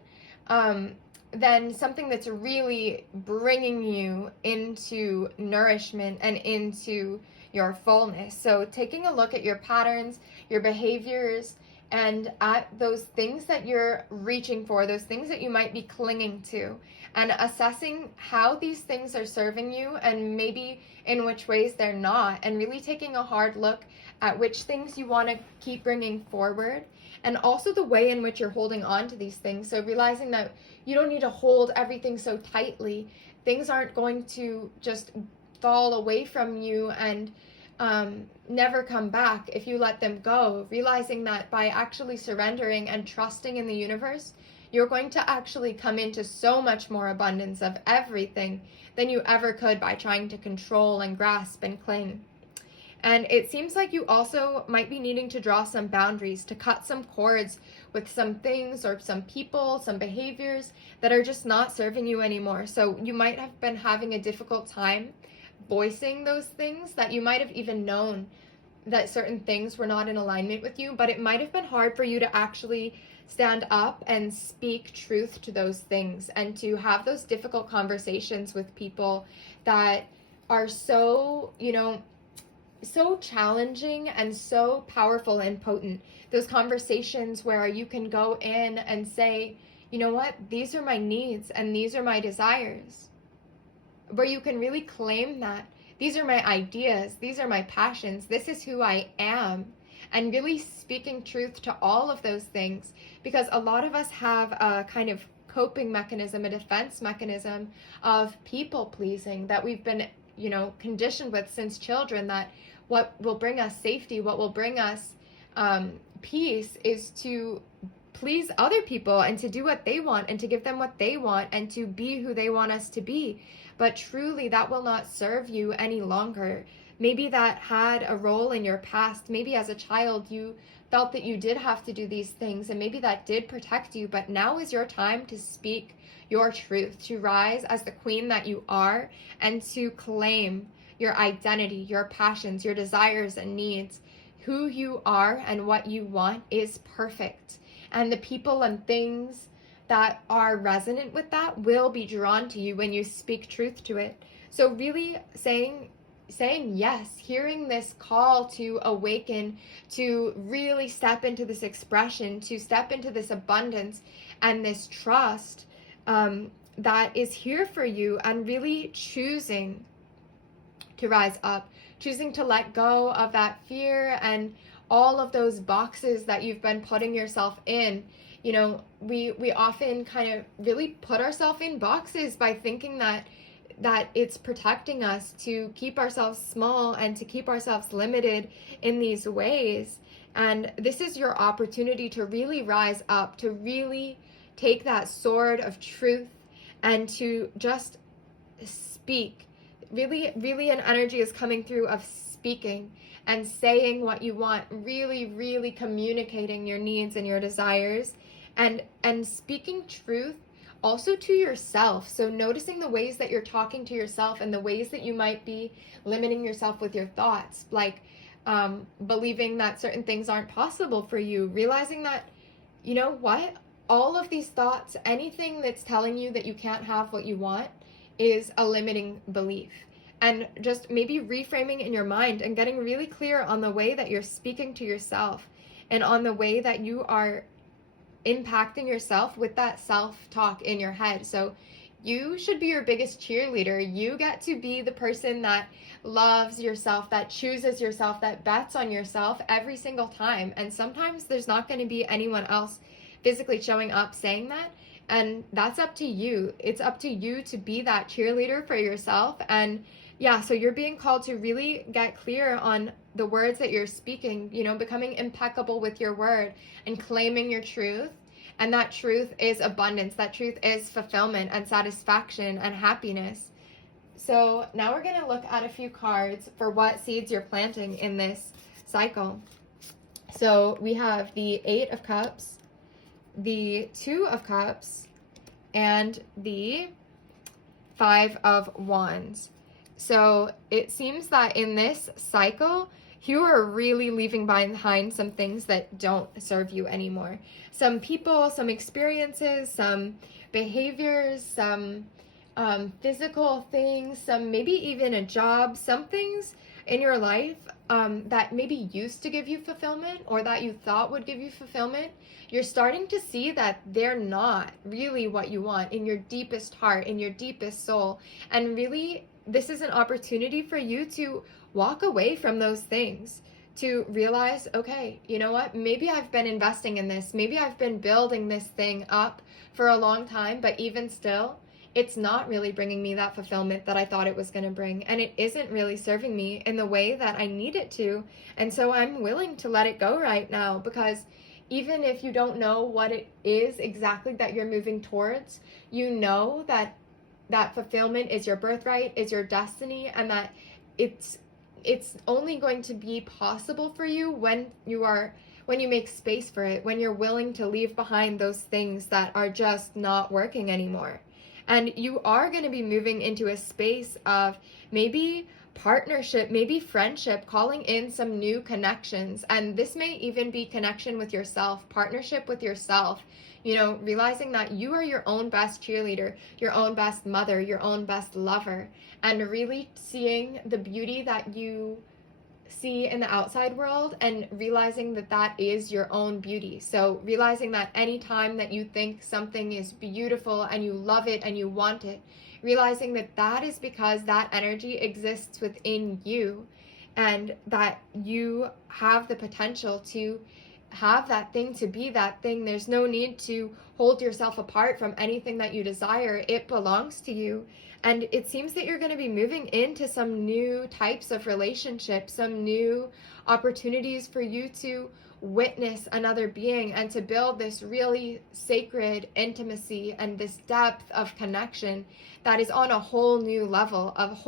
than something that's really bringing you into nourishment and into your fullness. So taking a look at your patterns, your behaviors, and at those things that you're reaching for, those things that you might be clinging to, and assessing how these things are serving you and maybe in which ways they're not, and really taking a hard look at which things you want to keep bringing forward, and also the way in which you're holding on to these things. So realizing that you don't need to hold everything so tightly. Things aren't going to just fall away from you and never come back if you let them go. Realizing that by actually surrendering and trusting in the universe, you're going to actually come into so much more abundance of everything than you ever could by trying to control and grasp and cling. And it seems like you also might be needing to draw some boundaries, to cut some cords with some things or some people, some behaviors that are just not serving you anymore. So you might have been having a difficult time voicing those things, that you might have even known that certain things were not in alignment with you, but it might have been hard for you to actually stand up and speak truth to those things, and to have those difficult conversations with people that are so, so challenging and so powerful and potent. Those conversations where you can go in and say, you know what, these are my needs and these are my desires. Where you can really claim that these are my ideas, these are my passions, this is who I am. And really speaking truth to all of those things. Because a lot of us have a kind of coping mechanism, a defense mechanism of people pleasing that we've been, conditioned with since children, that what will bring us safety, what will bring us peace is to please other people and to do what they want and to give them what they want and to be who they want us to be. But truly, that will not serve you any longer. Maybe that had a role in your past. Maybe as a child, you felt that you did have to do these things, and maybe that did protect you. But now is your time to speak your truth, to rise as the queen that you are, and to claim your identity, your passions, your desires and needs. Who you are and what you want is perfect. And the people and things that are resonant with that will be drawn to you when you speak truth to it. So really saying yes, hearing this call to awaken, to really step into this expression, to step into this abundance and this trust that is here for you, and really choosing to rise up, choosing to let go of that fear and all of those boxes that you've been putting yourself in. We often kind of really put ourselves in boxes by thinking that it's protecting us, to keep ourselves small and to keep ourselves limited in these ways. And this is your opportunity to really rise up, to really take that sword of truth and to just speak. Really, really an energy is coming through of speaking and saying what you want, really, really communicating your needs and your desires, and speaking truth also to yourself. So noticing the ways that you're talking to yourself and the ways that you might be limiting yourself with your thoughts, like believing that certain things aren't possible for you, realizing that, all of these thoughts, anything that's telling you that you can't have what you want, is a limiting belief. And just maybe reframing in your mind and getting really clear on the way that you're speaking to yourself and on the way that you are impacting yourself with that self-talk in your head. So you should be your biggest cheerleader. You get to be the person that loves yourself, that chooses yourself, that bets on yourself every single time. And sometimes there's not going to be anyone else physically showing up saying that. And that's up to you. It's up to you to be that cheerleader for yourself. And yeah, so you're being called to really get clear on the words that you're speaking, becoming impeccable with your word and claiming your truth. And that truth is abundance. That truth is fulfillment and satisfaction and happiness. So now we're going to look at a few cards for what seeds you're planting in this cycle. So we have the 8 of Cups, the 2 of Cups, and the 5 of Wands. So it seems that in this cycle, you are really leaving behind some things that don't serve you anymore. Some people, some experiences, some behaviors, some physical things, some maybe even a job, some things in your life that maybe used to give you fulfillment or that you thought would give you fulfillment, you're starting to see that they're not really what you want in your deepest heart, in your deepest soul. And really, this is an opportunity for you to walk away from those things, to realize, okay, you know what? Maybe I've been investing in this. Maybe I've been building this thing up for a long time, but even still, it's not really bringing me that fulfillment that I thought it was going to bring. And it isn't really serving me in the way that I need it to. And so I'm willing to let it go right now, because even if you don't know what it is exactly that you're moving towards, you know that that fulfillment is your birthright, is your destiny, and that it's only going to be possible for you when you make space for it, when you're willing to leave behind those things that are just not working anymore. And you are going to be moving into a space of maybe partnership, maybe friendship, calling in some new connections. And this may even be connection with yourself, partnership with yourself, realizing that you are your own best cheerleader, your own best mother, your own best lover, and really seeing the beauty that you see in the outside world and realizing that that is your own beauty. So realizing that anytime that you think something is beautiful and you love it and you want it, realizing that that is because that energy exists within you and that you have the potential to have that thing, to be that thing. There's no need to hold yourself apart from anything that you desire. It belongs to you. And it seems that you're going to be moving into some new types of relationships, some new opportunities for you to witness another being and to build this really sacred intimacy and this depth of connection that is on a whole new level of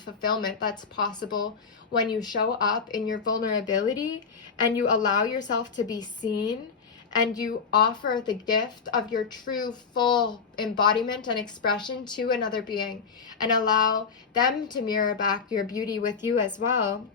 fulfillment that's possible when you show up in your vulnerability and you allow yourself to be seen and you offer the gift of your true full embodiment and expression to another being and allow them to mirror back your beauty with you as well.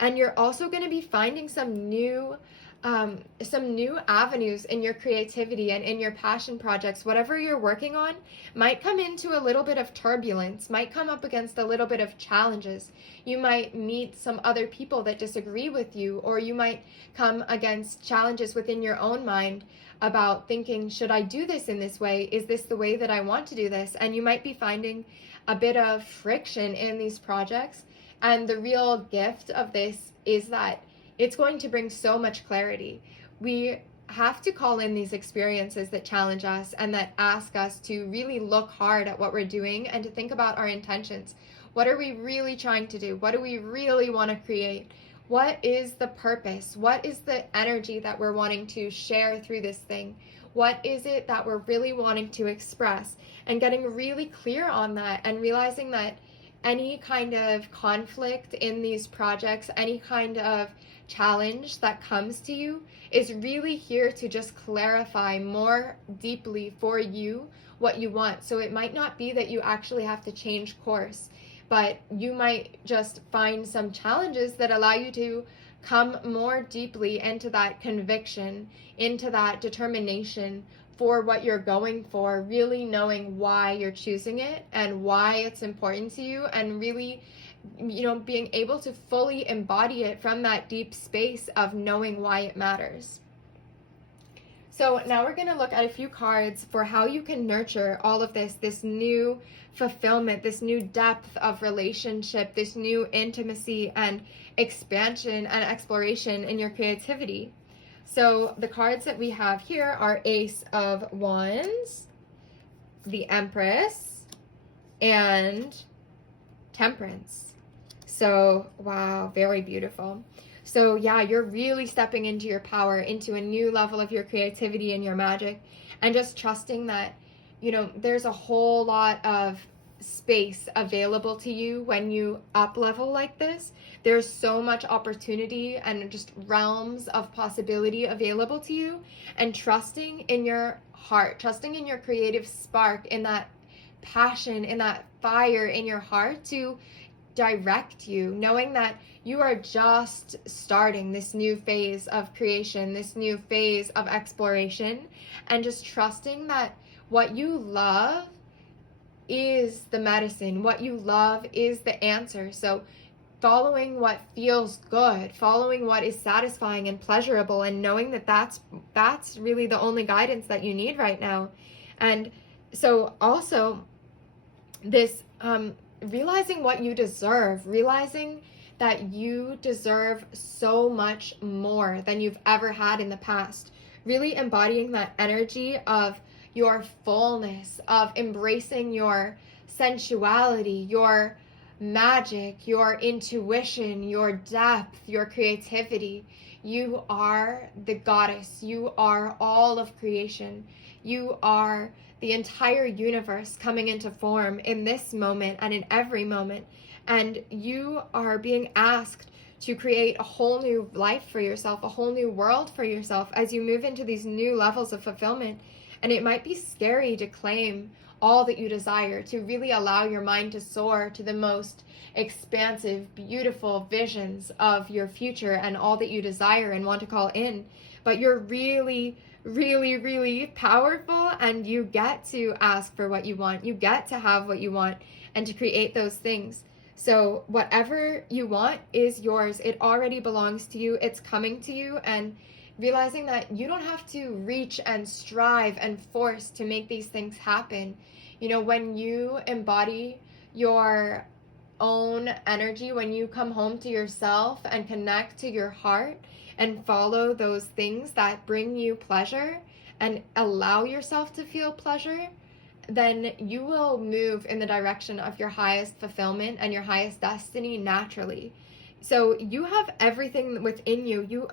And you're also going to be finding some new avenues in your creativity and in your passion projects. Whatever you're working on might come into a little bit of turbulence, might come up against a little bit of challenges. You might meet some other people that disagree with you, or you might come against challenges within your own mind about thinking, should I do this in this way? Is this the way that I want to do this? And you might be finding a bit of friction in these projects. And the real gift of this is that it's going to bring so much clarity. We have to call in these experiences that challenge us and that ask us to really look hard at what we're doing and to think about our intentions. What are we really trying to do? What do we really want to create? What is the purpose? What is the energy that we're wanting to share through this thing? What is it that we're really wanting to express? And getting really clear on that and realizing that any kind of conflict in these projects, any kind of challenge that comes to you is really here to just clarify more deeply for you what you want. So it might not be that you actually have to change course, but you might just find some challenges that allow you to come more deeply into that conviction, into that determination for what you're going for, really knowing why you're choosing it and why it's important to you, and really being able to fully embody it from that deep space of knowing why it matters. So now we're going to look at a few cards for how you can nurture all of this new fulfillment, this new depth of relationship, this new intimacy and expansion and exploration in your creativity. So the cards that we have here are Ace of Wands, the Empress, and Temperance. So, wow, very beautiful. So yeah, you're really stepping into your power, into a new level of your creativity and your magic, and just trusting that, there's a whole lot of space available to you when you up level like this. There's so much opportunity and just realms of possibility available to you, and trusting in your heart, trusting in your creative spark, in that passion, in that fire in your heart to direct you, knowing that you are just starting this new phase of creation, this new phase of exploration, and just trusting that what you love is the medicine, what you love is the answer. So following what feels good, following what is satisfying and pleasurable, and knowing that that's really the only guidance that you need right now. And so also this realizing what you deserve, realizing that you deserve so much more than you've ever had in the past, really embodying that energy of your fullness, of embracing your sensuality, your magic, your intuition, your depth, your creativity. You are the goddess. You are all of creation. You are the entire universe coming into form in this moment and in every moment. And you are being asked to create a whole new life for yourself, a whole new world for yourself as you move into these new levels of fulfillment. And it might be scary to claim all that you desire, to really allow your mind to soar to the most expansive, beautiful visions of your future and all that you desire and want to call in. But you're really, really, really powerful, and you get to ask for what you want. You get to have what you want and to create those things. So whatever you want is yours. It already belongs to you. It's coming to you. And realizing that you don't have to reach and strive and force to make these things happen. You know, when you embody your own energy, when you come home to yourself and connect to your heart and follow those things that bring you pleasure and allow yourself to feel pleasure, then you will move in the direction of your highest fulfillment and your highest destiny naturally. So you have everything within you.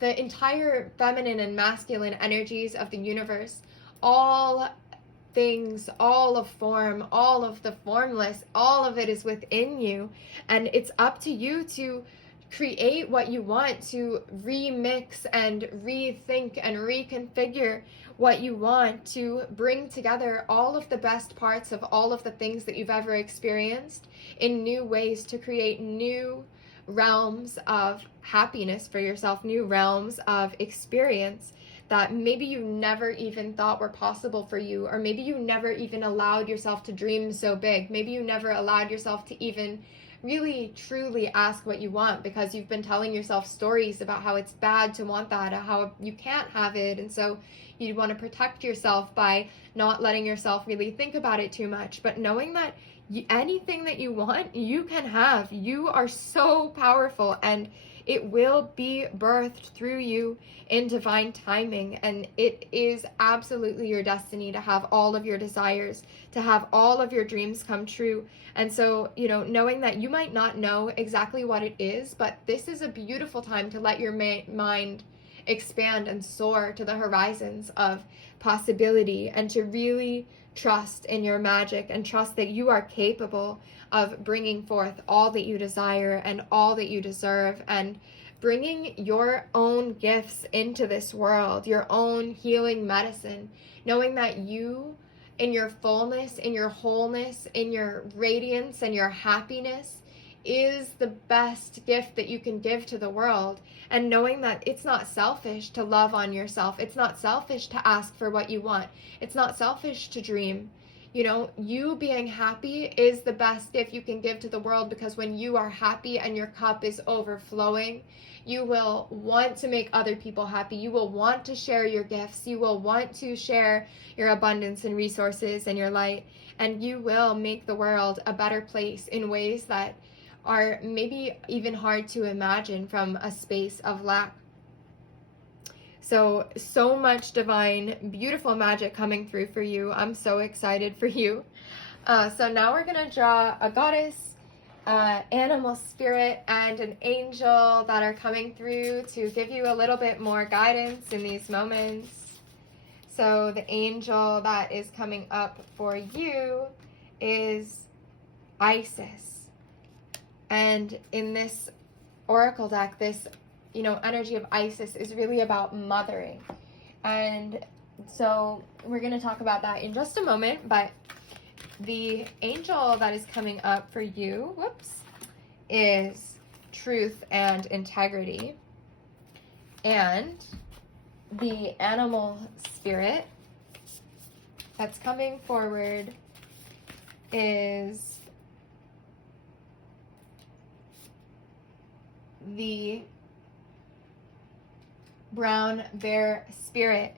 The entire feminine and masculine energies of the universe, all things, all of form, all of the formless, all of it is within you. And it's up to you to create what you want, to remix and rethink and reconfigure what you want, to bring together all of the best parts of all of the things that you've ever experienced in new ways, to create new realms of happiness for yourself, new realms of experience that maybe you never even thought were possible for you, or maybe you never even allowed yourself to dream so big. Maybe you never allowed yourself to even really truly ask what you want because you've been telling yourself stories about how it's bad to want that, or how you can't have it, and so you want to protect yourself by not letting yourself really think about it too much. But knowing that anything that you want, you can have. You are so powerful, and it will be birthed through you in divine timing. And it is absolutely your destiny to have all of your desires, to have all of your dreams come true. And so, you know, knowing that you might not know exactly what it is, but this is a beautiful time to let your mind expand and soar to the horizons of possibility, and to really trust in your magic and trust that you are capable of bringing forth all that you desire and all that you deserve, and bringing your own gifts into this world, your own healing medicine, knowing that you, in your fullness, in your wholeness, in your radiance and your happiness, is the best gift that you can give to the world. And knowing that it's not selfish to love on yourself. It's not selfish to ask for what you want. It's not selfish to dream. You know, you being happy is the best gift you can give to the world, because when you are happy and your cup is overflowing, you will want to make other people happy. You will want to share your gifts. You will want to share your abundance and resources and your light. And you will make the world a better place in ways that are maybe even hard to imagine from a space of lack. So much divine, beautiful magic coming through for you. I'm so excited for you. So now we're going to draw a goddess, animal spirit, and an angel that are coming through to give you a little bit more guidance in these moments. So the angel that is coming up for you is Isis. And in this oracle deck, this, you know, energy of Isis is really about mothering. And so we're going to talk about that in just a moment. But the angel that is coming up for you, is truth and integrity. And the animal spirit that's coming forward is the brown bear spirit.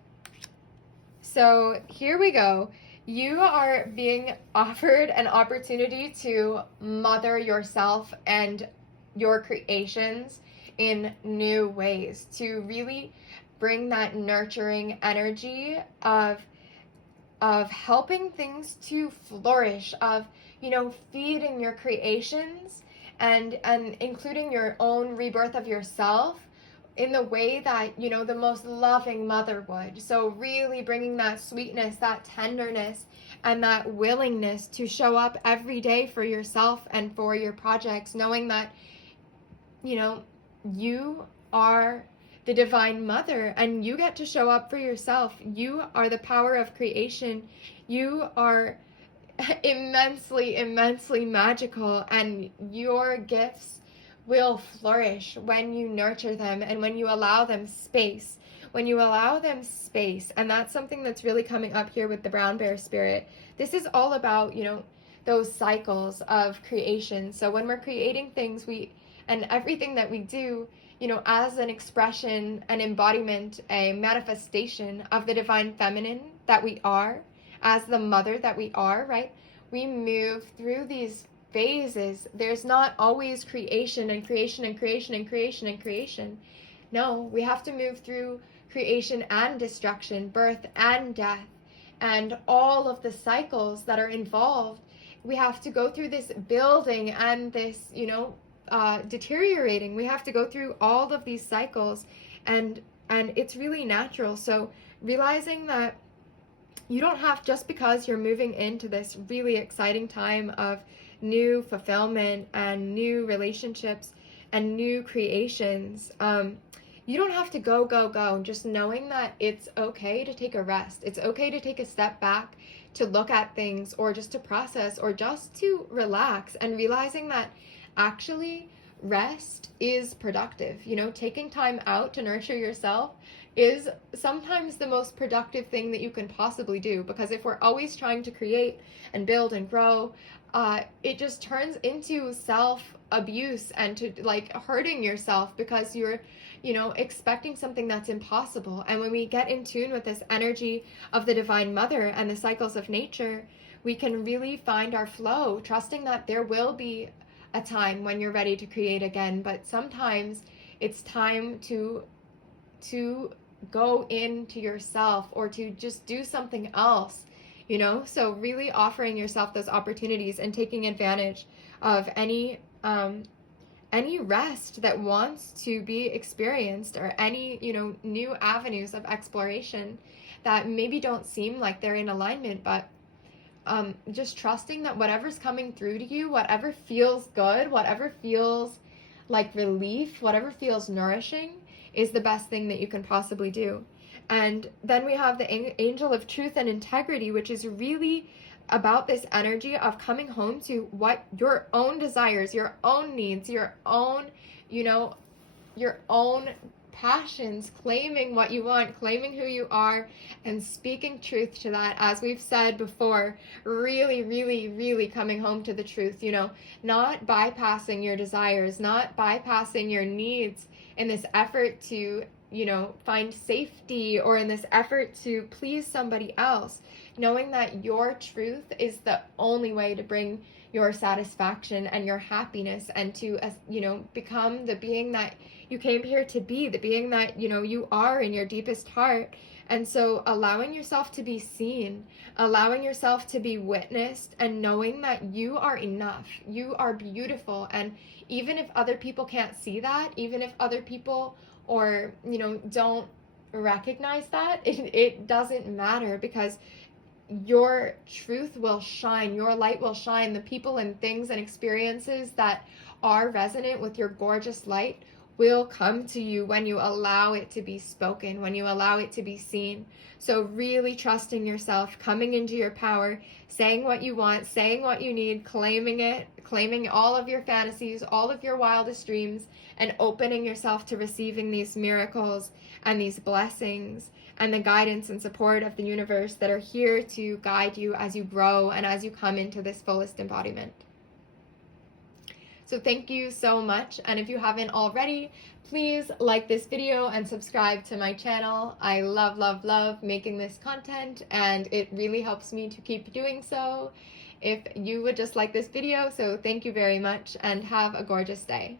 So here we go. You are being offered an opportunity to mother yourself and your creations in new ways, to really bring that nurturing energy of helping things to flourish, of, you know, feeding your creations and including your own rebirth of yourself in the way that, you know, the most loving mother would. So really bringing that sweetness, that tenderness, and that willingness to show up every day for yourself and for your projects, knowing that, you know, you are the divine mother and you get to show up for yourself. You are the power of creation. You are immensely, immensely magical, and your gifts will flourish when you nurture them and when you allow them space. When you allow them space, and that's something that's really coming up here with the brown bear spirit. This is all about, you know, those cycles of creation. So when we're creating things, and everything that we do, you know, as an expression, an embodiment, a manifestation of the divine feminine that we are, as the mother that we are, right? We move through these phases. There's not always creation and creation and creation and creation and creation. No, we have to move through creation and destruction, birth and death, and all of the cycles that are involved. We have to go through this building and this, you know, deteriorating. We have to go through all of these cycles, and it's really natural. So realizing that you don't have, just because you're moving into this really exciting time of new fulfillment and new relationships and new creations, you don't have to go. Just knowing that it's okay to take a rest. It's okay to take a step back, to look at things, or just to process, or just to relax, and realizing that actually rest is productive. You know, taking time out to nurture yourself is sometimes the most productive thing that you can possibly do, because if we're always trying to create and build and grow, it just turns into self-abuse and to like hurting yourself because you're, you know, expecting something that's impossible. And when we get in tune with this energy of the divine mother and the cycles of nature, we can really find our flow, trusting that there will be a time when you're ready to create again. But sometimes it's time to go into yourself, or to just do something else, you know? So really offering yourself those opportunities and taking advantage of any rest that wants to be experienced, or any, you know, new avenues of exploration that maybe don't seem like they're in alignment, but just trusting that whatever's coming through to you, whatever feels good, whatever feels like relief, whatever feels nourishing, is the best thing that you can possibly do. And then we have the angel of truth and integrity, which is really about this energy of coming home to what your own desires, your own needs, your own, you know, your own passions, claiming what you want, claiming who you are, and speaking truth to that. As we've said before, really coming home to the truth, you know, not bypassing your desires, not bypassing your needs in this effort to, you know, find safety, or in this effort to please somebody else, knowing that your truth is the only way to bring your satisfaction and your happiness, and to, you know, become the being that you came here to be, the being that, you know, you are in your deepest heart. And so allowing yourself to be seen, allowing yourself to be witnessed, and knowing that you are enough, you are beautiful. And even if other people can't see that, even if other people, or, you know, don't recognize that, it doesn't matter, because your truth will shine, your light will shine. The people and things and experiences that are resonant with your gorgeous light will come to you when you allow it to be spoken, when you allow it to be seen. So really trusting yourself, coming into your power, saying what you want, saying what you need, claiming it, claiming all of your fantasies, all of your wildest dreams, and opening yourself to receiving these miracles and these blessings and the guidance and support of the universe that are here to guide you as you grow and as you come into this fullest embodiment. So thank you so much. And if you haven't already, please like this video and subscribe to my channel. I love, love, love making this content, and it really helps me to keep doing so if you would just like this video. So thank you very much and have a gorgeous day.